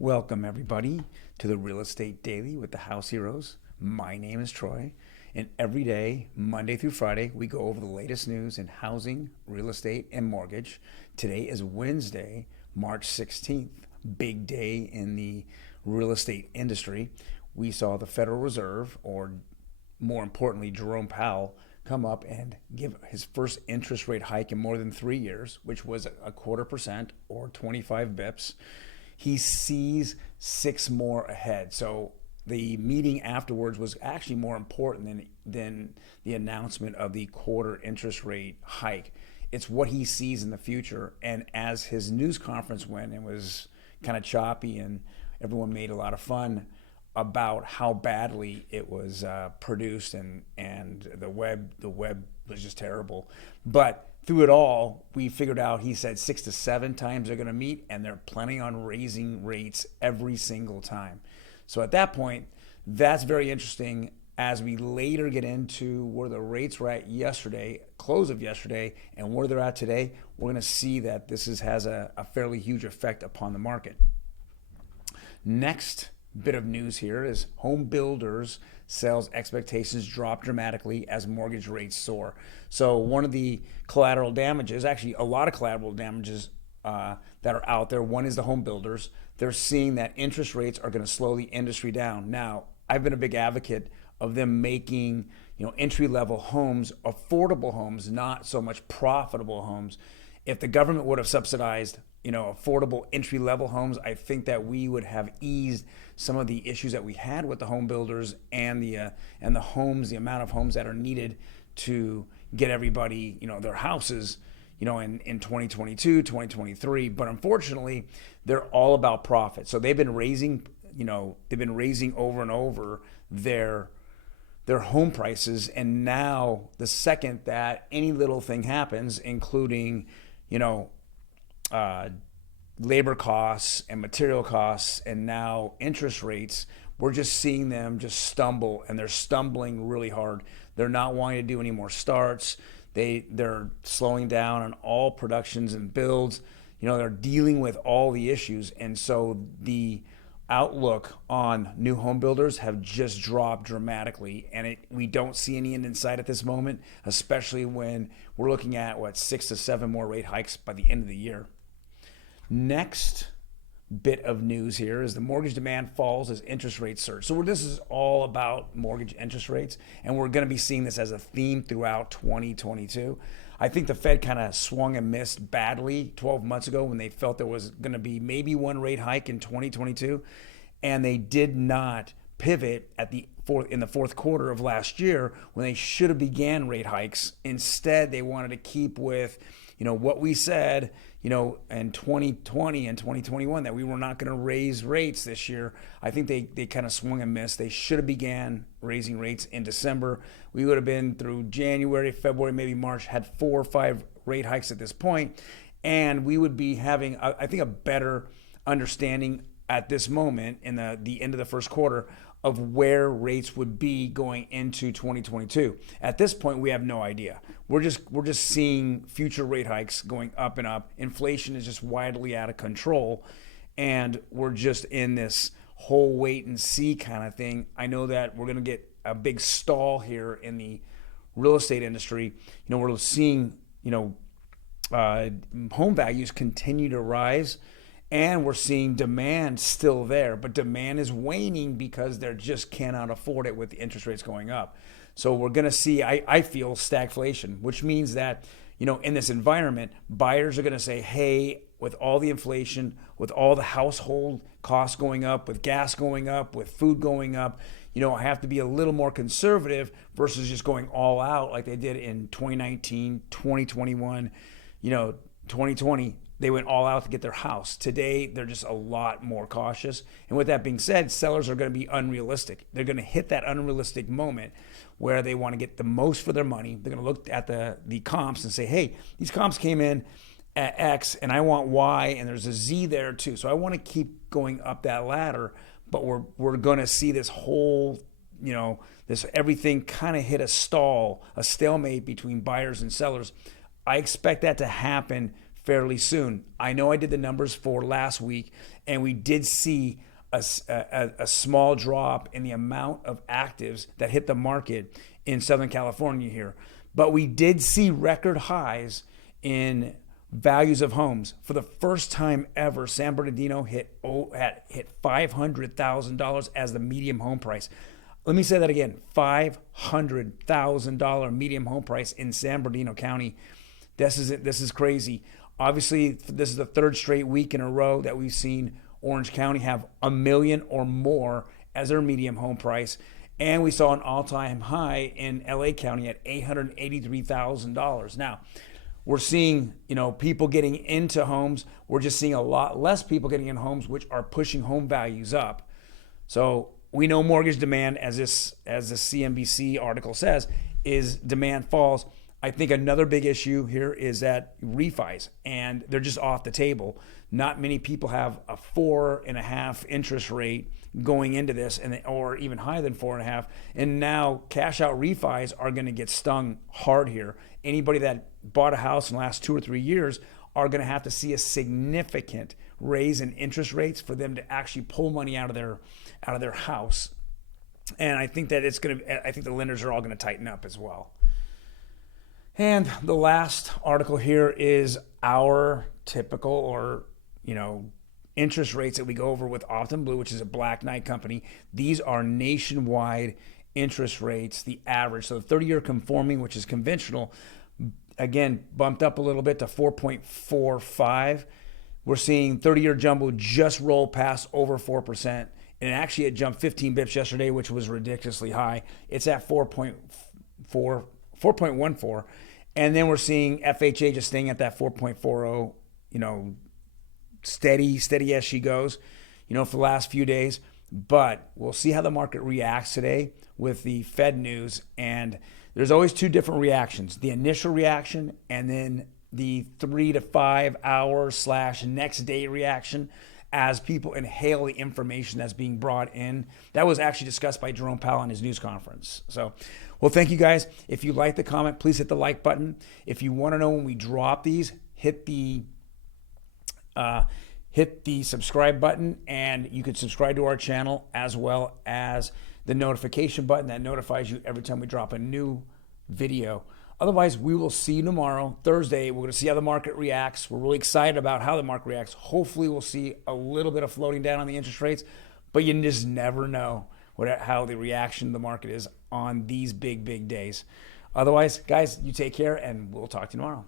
Welcome, everybody, to the Real Estate Daily with the House Heroes. My name is Troy, and every day, Monday through Friday, we go over the latest news in housing, real estate, and mortgage. Today is Wednesday, March 16th, big day in the real estate industry. We saw the Federal Reserve, or more importantly, Jerome Powell, come up and give his first interest rate hike in more than 3 years, which was a 0.25% or 25 bips. He sees 6 more ahead. So the meeting afterwards was actually more important than the announcement of the quarter interest rate hike. It's what he sees in the future. And as his news conference went, it was kind of choppy, and everyone made a lot of fun about how badly it was produced, and the web was just terrible. But through it all, we figured out, he said 6 to 7 times they're going to meet, and they're planning on raising rates every single time. So at that point, that's very interesting. As we later get into where the rates were at yesterday, close of yesterday, and where they're at today, we're going to see that this has a fairly huge effect upon the market. Next bit of news here is home builders sales expectations drop dramatically as mortgage rates soar. So one of the collateral damages, actually a lot of collateral damages that are out there. One is the home builders. They're seeing that interest rates are going to slow the industry down. Now, I've been a big advocate of them making, entry-level homes affordable homes, not so much profitable homes. If the government would have subsidized, affordable entry-level homes, I think that we would have eased some of the issues that we had with the home builders and the homes, the amount of homes that are needed to get everybody, their houses, in 2022, 2023. But unfortunately, they're all about profit. So they've been raising over and over their home prices, and now the second that any little thing happens, including, labor costs and material costs, and now interest rates, we're just seeing them just stumble, and they're stumbling really hard. They're not wanting to do any more starts. They're slowing down on all productions and builds. They're dealing with all the issues, and so the outlook on new home builders have just dropped dramatically, and we don't see any end in sight at this moment, especially when we're looking at 6 to 7 more rate hikes by the end of the year. Next bit of news here is the mortgage demand falls as interest rates surge. So this is all about mortgage interest rates, and we're going to be seeing this as a theme throughout 2022. I think the Fed kind of swung and missed badly 12 months ago when they felt there was going to be maybe one rate hike in 2022, and they did not pivot in the fourth quarter of last year when they should have began rate hikes. Instead, they wanted to keep with what we said, in 2020 and 2021, that we were not going to raise rates this year. I think they kind of swung and missed. They should have began raising rates in December. We would have been through January, February, maybe March, had 4 or 5 rate hikes at this point, and we would be having, I think, a better understanding at this moment in the end of the first quarter of where rates would be going into 2022. At this point, we have no idea. We're just seeing future rate hikes going up and up. Inflation is just widely out of control, and we're just in this whole wait and see kind of thing. I know that we're going to get a big stall here in the real estate industry. We're seeing, home values continue to rise, and we're seeing demand still there, but demand is waning because they just cannot afford it with the interest rates going up. So we're going to see, I feel, stagflation, which means that, in this environment, buyers are going to say, hey, with all the inflation, with all the household costs going up, with gas going up, with food going up, I have to be a little more conservative versus just going all out like they did in 2019, 2021, 2020. They went all out to get their house. Today, they're just a lot more cautious. And with that being said, sellers are going to be unrealistic. They're going to hit that unrealistic moment where they want to get the most for their money. They're going to look at the comps and say, hey, these comps came in at X, and I want Y, and there's a Z there too. So I want to keep going up that ladder, but we're going to see this whole, this everything kind of hit a stall, a stalemate between buyers and sellers. I expect that to happen fairly soon. I know I did the numbers for last week, and we did see a small drop in the amount of actives that hit the market in Southern California here. But we did see record highs in values of homes. For the first time ever, San Bernardino hit $500,000 as the median home price. Let me say that again, $500,000 median home price in San Bernardino County. This is crazy. Obviously, this is the third straight week in a row that we've seen Orange County have $1 million or more as their median home price. And we saw an all-time high in LA County at $883,000. Now, we're seeing, people getting into homes. We're just seeing a lot less people getting in homes, which are pushing home values up. So we know mortgage demand, as the CNBC article says, is demand falls. I think another big issue here is that refis, and they're just off the table. Not many people have a 4.5 interest rate going into this, or even higher than 4.5. And now cash out refis are going to get stung hard here. Anybody that bought a house in the last 2 or 3 years are going to have to see a significant raise in interest rates for them to actually pull money out of their house. And I think that I think the lenders are all going to tighten up as well. And the last article here is our typical or interest rates that we go over with Optum Blue, which is a Black Knight company. These are nationwide interest rates, the average. So the 30-year conforming, which is conventional, again, bumped up a little bit to 4.45. We're seeing 30-year jumbo just roll past over 4%. And actually it jumped 15 bips yesterday, which was ridiculously high. It's at 4.14. And then we're seeing FHA just staying at that 4.40, steady as she goes, for the last few days. But we'll see how the market reacts today with the Fed news. And there's always two different reactions: the initial reaction and then the 3 to 5 hour / next day reaction as people inhale the information that's being brought in. That was actually discussed by Jerome Powell in his news conference. So, well, thank you guys. If you like the comment, please hit the like button. If you want to know when we drop these, hit the subscribe button, and you can subscribe to our channel as well as the notification button that notifies you every time we drop a new video. Otherwise, we will see you tomorrow, Thursday. We're going to see how the market reacts. We're really excited about how the market reacts. Hopefully, we'll see a little bit of floating down on the interest rates, but you just never know how the reaction of the market is on these big days. Otherwise, guys, you take care, and we'll talk to you tomorrow.